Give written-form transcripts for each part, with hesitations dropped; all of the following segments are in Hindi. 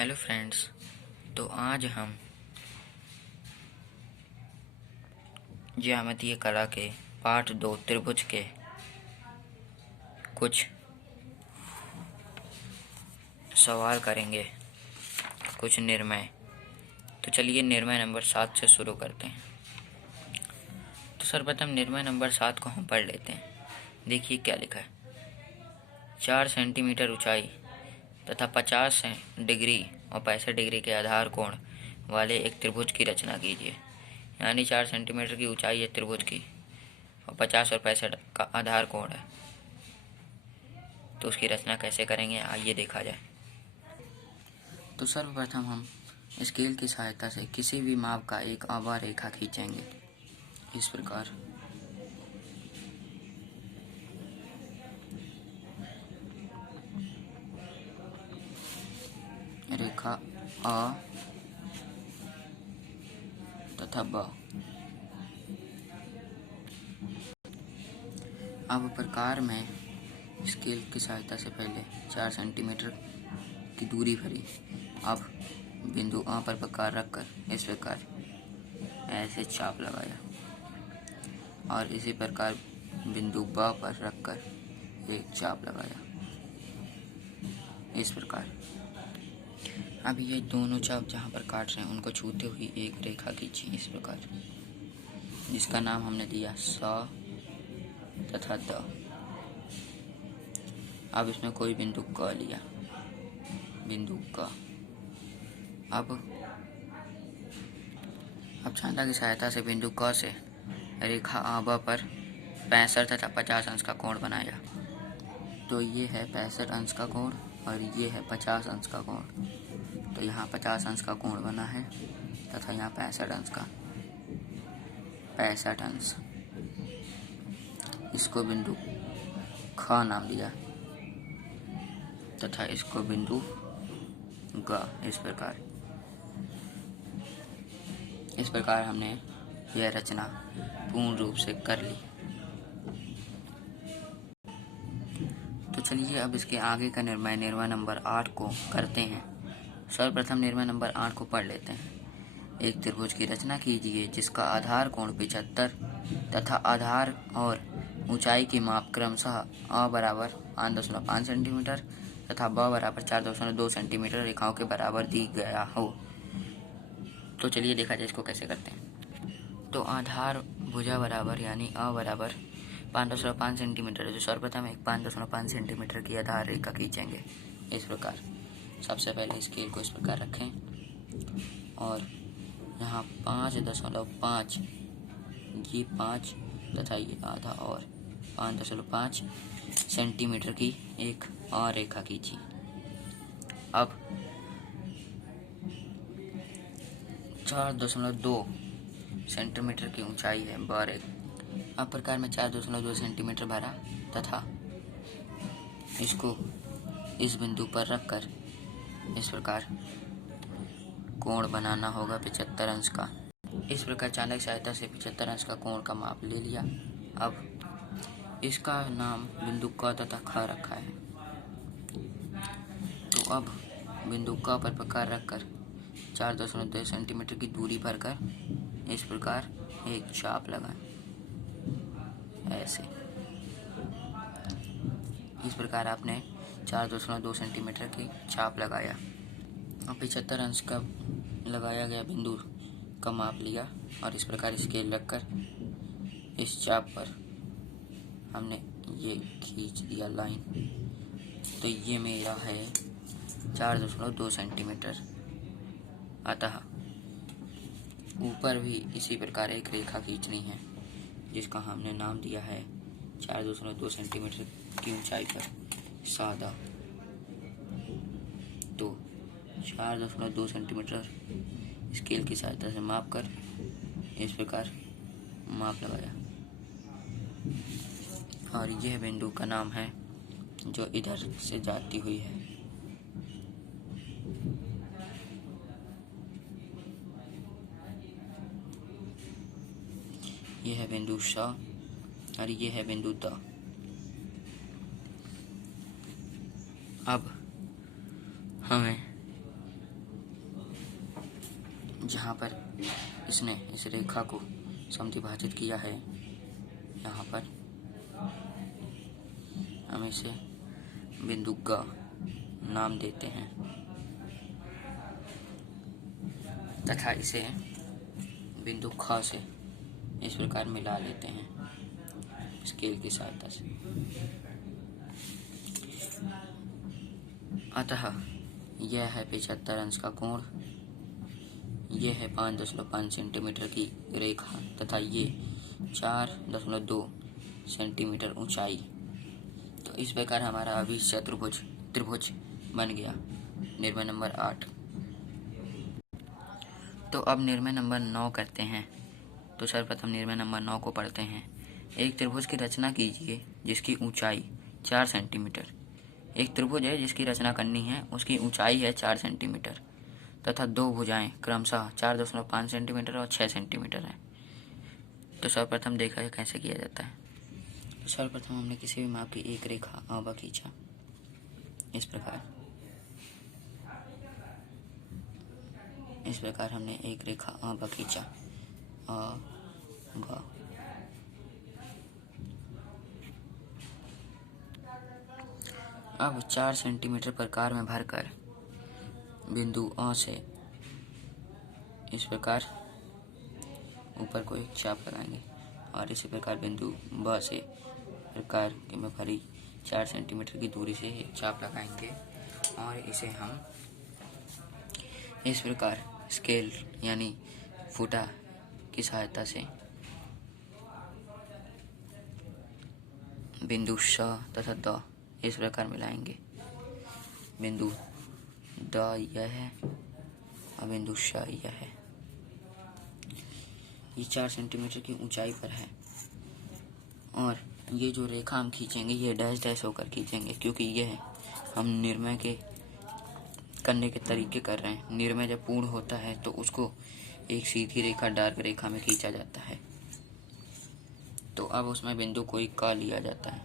Hello friends. तो आज हम ज्यामितीय कला के पाठ 2 त्रिभुज के कुछ सवाल करेंगे, कुछ निर्णय। तो चलिए निर्णय नंबर 7 से शुरू करते हैं। तो सर्वप्रथम निर्णय नंबर 7 को हम पढ़ लेते हैं। देखिए क्या लिखा है। 4 सेंटीमीटर ऊंचाई तथा 50 डिग्री और 65 डिग्री के आधार कोण वाले एक त्रिभुज की रचना कीजिए। यानी 4 सेंटीमीटर की ऊंचाई है त्रिभुज की और 50 और 65 का आधार कोण है। तो उसकी रचना कैसे करेंगे, आइए देखा जाए। तो सर्वप्रथम हम स्केल की सहायता से किसी भी माप का एक आभार रेखा खींचेंगे। इस प्रकार रेखा आ तथा ब। अब प्रकार में स्केल की सहायता से पहले 4 सेंटीमीटर की दूरी भरी। अब बिंदु आ पर प्रकार रखकर इस प्रकार ऐसे चाप लगाया और इसी प्रकार बिंदु ब पर रखकर एक चाप लगाया इस प्रकार। अब ये दोनों चाप जहाँ पर काट रहे हैं उनको छूते हुए एक रेखा खींची इस प्रकार, जिसका नाम हमने दिया स तथा द। अब इसमें कोई बिंदु क लिया, बिंदु क। अब छांटा की सहायता से बिंदु क से रेखा आबा पर 65 तथा 50 अंश का कोण बनाया। तो ये है 65 अंश का कोण और ये है 50 अंश का कोण। तो यहाँ 50 अंश का कोण बना है तथा यहाँ 65 अंश का 65 अंश। इसको बिंदु ख नाम दिया तथा इसको बिंदु ग। इस प्रकार हमने यह रचना पूर्ण रूप से कर ली। तो चलिए अब इसके आगे का निर्णय नंबर 8 को करते हैं। सर्वप्रथम निर्णय नंबर 8 को पढ़ लेते हैं। एक त्रिभुज की रचना कीजिए जिसका आधार कोण 75 तथा आधार और ऊंचाई की माप क्रमशः आ बराबर 5.5 सेंटीमीटर तथा ब बराबर 4.2 सेंटीमीटर रेखाओं के बराबर दी गया हो। तो चलिए देखा जाए इसको कैसे करते हैं। तो आधार भुजा बराबर यानी आ बराबर 5.5 सेंटीमीटर है। तो सर्वप्रथम एक 5.5 सेंटीमीटर की आधार रेखा खींचेंगे इस प्रकार। सबसे पहले स्केल को इस प्रकार रखें और यहाँ 5.5 ये 5 तथा ये आधा और 5.5 सेंटीमीटर की एक और रेखा खींची। अब 4.2 सेंटीमीटर की ऊंचाई है ब रेखा। अब प्रकार में 4.2 सेंटीमीटर भरा तथा इसको इस बिंदु पर रखकर इस प्रकार कोण बनाना होगा 75 अंश का। इस प्रकार चाणक्य की सहायता से 75 अंश का कोण का माप ले लिया। अब इसका नाम बिंदु क तथा ख रखा है। तो अब बिंदु क पर प्रकार रखकर 4.2 सेंटीमीटर की दूरी भरकर इस प्रकार एक चाप लगाएं ऐसे। इस प्रकार आपने 4.2 सेंटीमीटर की चाप लगाया और 75 अंश का लगाया गया बिंदु का माप लिया और इस प्रकार स्केल रखकर इस चाप पर हमने ये खींच दिया लाइन। तो ये मेरा है 4.2 सेंटीमीटर। अतः ऊपर भी इसी प्रकार एक रेखा खींचनी है जिसका हमने नाम दिया है 4.2 सेंटीमीटर की ऊंचाई पर सादा। तो 4.2 सेंटीमीटर स्केल की सहायता से माप कर इस प्रकार माप लगाया और यह बिंदु का नाम है जो इधर से जाती हुई है। यह है बिंदु श और यह है बिंदु द। अब हमें जहाँ पर इसने इस रेखा को समद्विभाजित किया है, यहाँ पर हम इसे बिंदु ग नाम देते हैं तथा इसे बिंदु ख से इस प्रकार मिला लेते हैं स्केल की सहायता से। अतः यह है 75 अंश का कोण, यह है 5.5 सेंटीमीटर की रेखा तथा ये 4.2 सेंटीमीटर ऊंचाई। तो इस प्रकार हमारा अभिष्ट त्रिभुज बन गया निर्णय नंबर 8। तो अब निर्णय नंबर 9 करते हैं। तो सर्वप्रथम निर्णय नंबर 9 को पढ़ते हैं। एक त्रिभुज की रचना कीजिए जिसकी ऊंचाई 4 सेंटीमीटर। एक त्रिभुज है जिसकी रचना करनी है, उसकी ऊंचाई है 4 सेंटीमीटर तथा दो भुजाएं क्रमशः 4.5 सेंटीमीटर और 6 सेंटीमीटर है। तो सर्वप्रथम देखा है कैसे किया जाता है। तो सर्वप्रथम हमने किसी भी माप की एक रेखा AB खींचा इस प्रकार हमने एक रेखा AB खींचा AB। अब 4 सेंटीमीटर प्रकार में भरकर बिंदु A से इस प्रकार ऊपर को एक चाप लगाएंगे और इसी प्रकार बिंदु B से प्रकार में भरी 4 सेंटीमीटर की दूरी से एक चाप लगाएंगे और इसे हम इस प्रकार स्केल यानी फुटा की सहायता से बिंदु श तथा द इस प्रकार मिलाएंगे। बिंदु द यह है और बिंदु श यह है। ये 4 सेंटीमीटर की ऊंचाई पर है और ये जो रेखा हम खींचेंगे ये डैश डैश होकर खींचेंगे, क्योंकि यह हम निर्णय के करने के तरीके कर रहे हैं। निर्णय जब पूर्ण होता है तो उसको एक सीधी रेखा डार्क रेखा में खींचा जाता है। तो अब उसमें बिंदु कोई क लिया जाता है।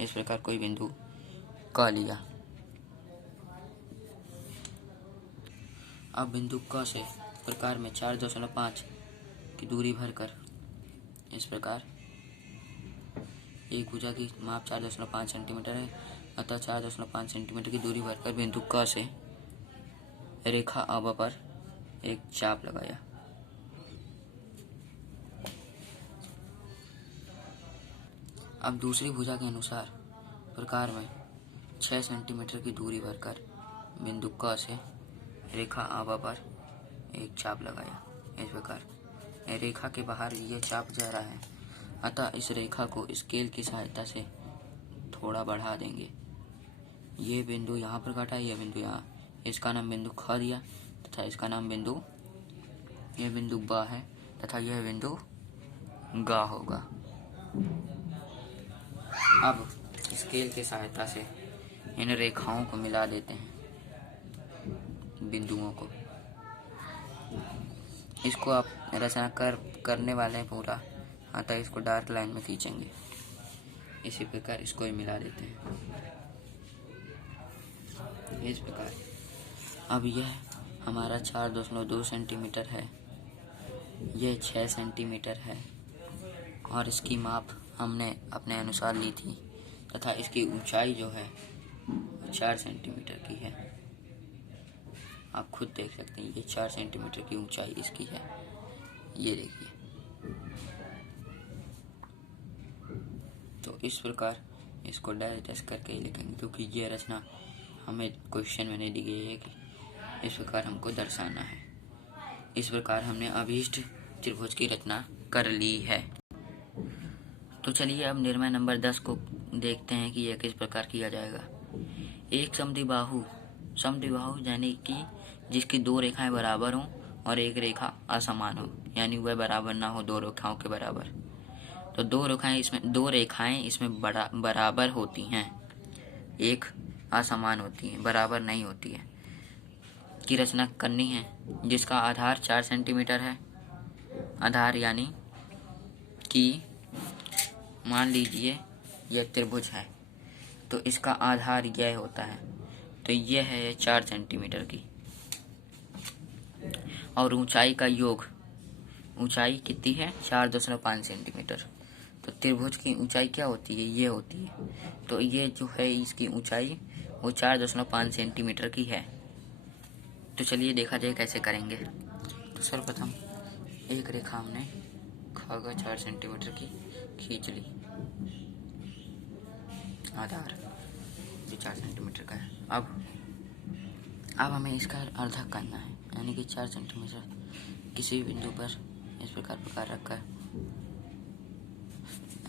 इस प्रकार कोई बिंदु क लिया। अब बिंदु क से प्रकार में 4.5 की दूरी भरकर इस प्रकार एक भुजा की माप 4.5 सेंटीमीटर है, अतः 4.5 सेंटीमीटर की दूरी भरकर बिंदु क से रेखा AB पर एक चाप लगाया। अब दूसरी भुजा के अनुसार प्रकार में 6 सेंटीमीटर की दूरी भरकर बिंदु क से रेखा AB पर एक चाप लगाया। इस प्रकार रेखा के बाहर ये चाप जा रहा है, अतः इस रेखा को स्केल की सहायता से थोड़ा बढ़ा देंगे। ये बिंदु यहाँ पर काटा, यह बिंदु यहाँ, इसका नाम बिंदु ख दिया तथा इसका नाम बिंदु, यह बिंदु ब है तथा यह बिंदु ग होगा। अब स्केल की सहायता से इन रेखाओं को मिला देते हैं, बिंदुओं को। इसको आप रचना करने वाले हैं पूरा, अतः इसको डार्क लाइन में खींचेंगे। इसी प्रकार इसको ही मिला देते हैं इस प्रकार। अब यह हमारा 4.2 सेंटीमीटर है, यह 6 सेंटीमीटर है और इसकी माप हमने अपने अनुसार ली थी तथा इसकी ऊंचाई जो है 4 सेंटीमीटर की है। आप खुद देख सकते हैं, ये 4 सेंटीमीटर की ऊंचाई इसकी है। ये देखिए। तो इस प्रकार इसको डैश डैश करके ही लिखेंगे, क्योंकि ये रचना हमें क्वेश्चन में नहीं दी गई है कि इस प्रकार हमको दर्शाना है। इस प्रकार हमने अभीष्ट त्रिभुज की रचना कर ली है। तो चलिए अब निर्णय नंबर 10 को देखते हैं कि यह किस प्रकार किया जाएगा। एक समद्विबाहु यानी कि जिसकी दो रेखाएं बराबर हों और एक रेखा असमान हो, यानी वह बराबर ना हो दो रेखाओं के बराबर। तो दो रेखाएं इसमें बराबर होती हैं, एक असमान होती है, बराबर नहीं होती है, की रचना करनी है, जिसका आधार 4 सेंटीमीटर है। आधार यानी कि मान लीजिए यह त्रिभुज है तो इसका आधार यह होता है, तो यह है 4 सेंटीमीटर की। और ऊंचाई का योग, ऊंचाई कितनी है 4.5 सेंटीमीटर। तो त्रिभुज की ऊंचाई क्या होती है, ये होती है। तो ये जो है इसकी ऊंचाई वो 4.5 सेंटीमीटर की है। तो चलिए देखा जाए कैसे करेंगे। तो सर्वप्रथम एक रेखा हमने खागा 4 सेंटीमीटर की खींच ली, आधार जो 4 सेंटीमीटर का है। अब हमें इसका अर्धा करना है, यानी कि 4 सेंटीमीटर किसी बिंदु पर इस प्रकार रखकर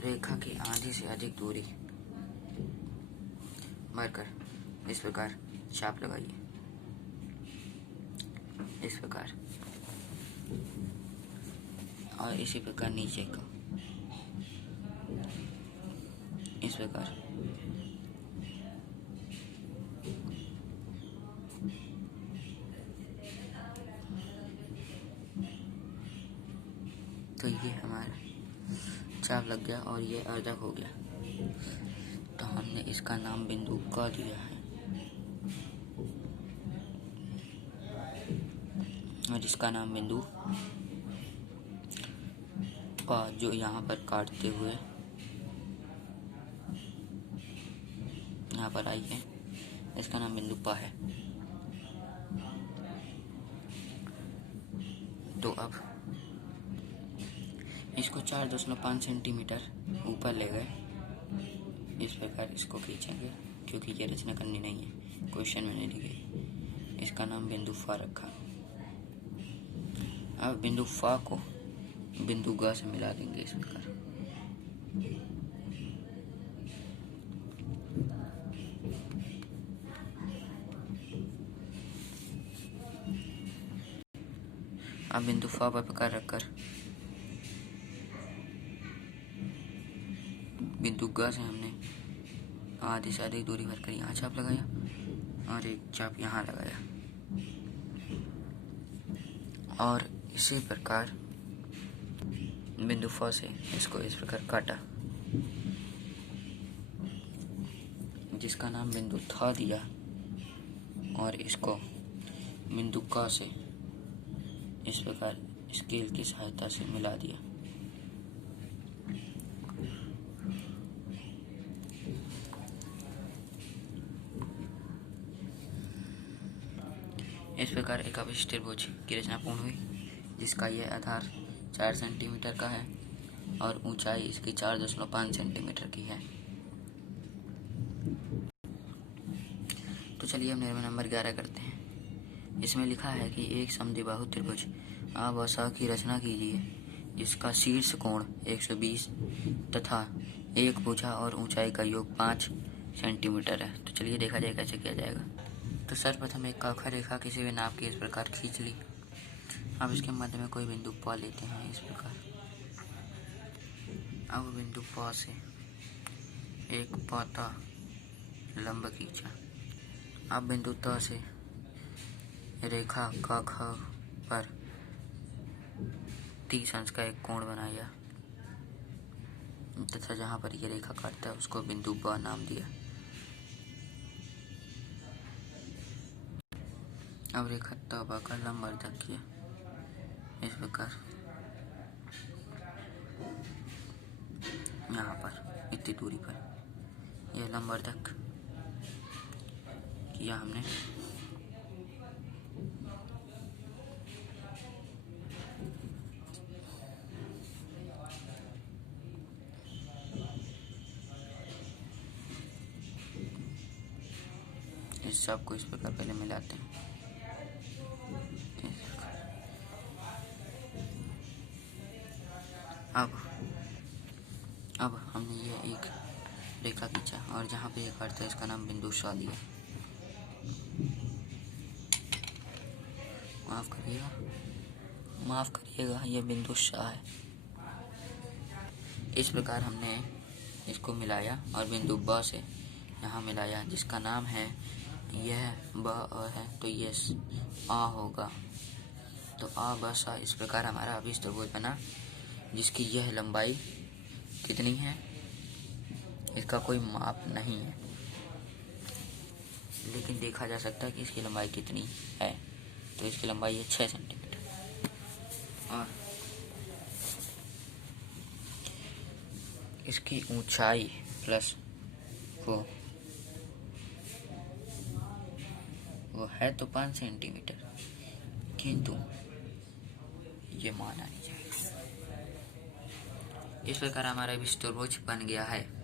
रेखा की आधी से अधिक दूरी भरकर इस प्रकार चाप लगाइए, इस प्रकार, और इसी प्रकार नीचे को इस प्रकार। तो ये हमारा चाप लग गया और ये अर्धक हो गया। तो हमने इसका नाम बिंदु क दिया है, और इसका नाम बिंदु प जो यहाँ पर काटते हुए यहाँ पर आई है, इसका नाम बिंदु प है। तो अब इसको 4.5 सेंटीमीटर ऊपर ले गए, इस प्रकार इसको खींचेंगे, क्योंकि ये रचना करनी नहीं है, क्वेश्चन में नहीं दी गई। इसका नाम बिंदु फ रखा। अब बिंदु फ को बिंदु ग से मिला देंगे इस प्रकार। अब बिंदु फ पर प्रकार रखकर बिंदु ग से हमने आधी से अधिक दूरी भरकर यहाँ चाप लगाया और एक चाप यहाँ लगाया, और इसी प्रकार बिंदु फ से इसको इस प्रकार काटा, जिसका नाम बिंदु थ दिया, और इसको बिंदु क से इस प्रकार स्केल की सहायता से मिला दिया। इस प्रकार एक अभिष्ट त्रिभुज की रचना पूर्ण हुई, जिसका यह आधार 4 सेंटीमीटर का है और ऊंचाई इसकी 4.5 सेंटीमीटर की है। तो चलिए हम निर्णय नंबर 11 करते हैं। इसमें लिखा है कि एक समद्विबाहु त्रिभुज आ व स की रचना कीजिए, जिसका शीर्ष कोण 120 तथा एक भुजा और ऊंचाई का योग 5 सेंटीमीटर है। तो चलिए देखा जाए कैसे किया जाएगा। तो सर्वप्रथम एक कक्ष रेखा किसी भी नाप की इस प्रकार खींच ली। अब इसके मध्य में कोई बिंदु प लेते हैं इस प्रकार। अब बिंदु प से एक पता लंब खींचा। अब बिंदु त से रेखा क ख पर 30 अंश का एक कोण बनाया तथा जहाँ पर ये रेखा काटता है उसको बिंदु ब नाम दिया। अब रेखा त ब का लंब अर्धक किया इस प्रकार, यहाँ पर इतनी दूरी पर यह लंब अर्धक किया हमने। इस सब को इस प्रकार पहले मिलाते हैं। अब हमने ये एक रेखा खींचा और जहाँ पे ये काटता है इसका नाम बिंदु स दिया। माफ करिएगा ये बिंदु स है। इस प्रकार हमने इसको मिलाया और बिंदु ब से यहाँ मिलाया, जिसका नाम है, यह ब अ है तो ये आ होगा। तो आ ब स इस प्रकार हमारा अभिष्ट त्रिभुज बना, जिसकी यह लंबाई कितनी है, इसका कोई माप नहीं है, लेकिन देखा जा सकता है कि इसकी लंबाई कितनी है। तो इसकी लंबाई है 6 सेंटीमीटर। और इसकी ऊंचाई प्लस वो है तो 5 सेंटीमीटर, किंतु ये माना नहीं जाएगा। इस प्रकार हमारा विस्तृत बन गया है।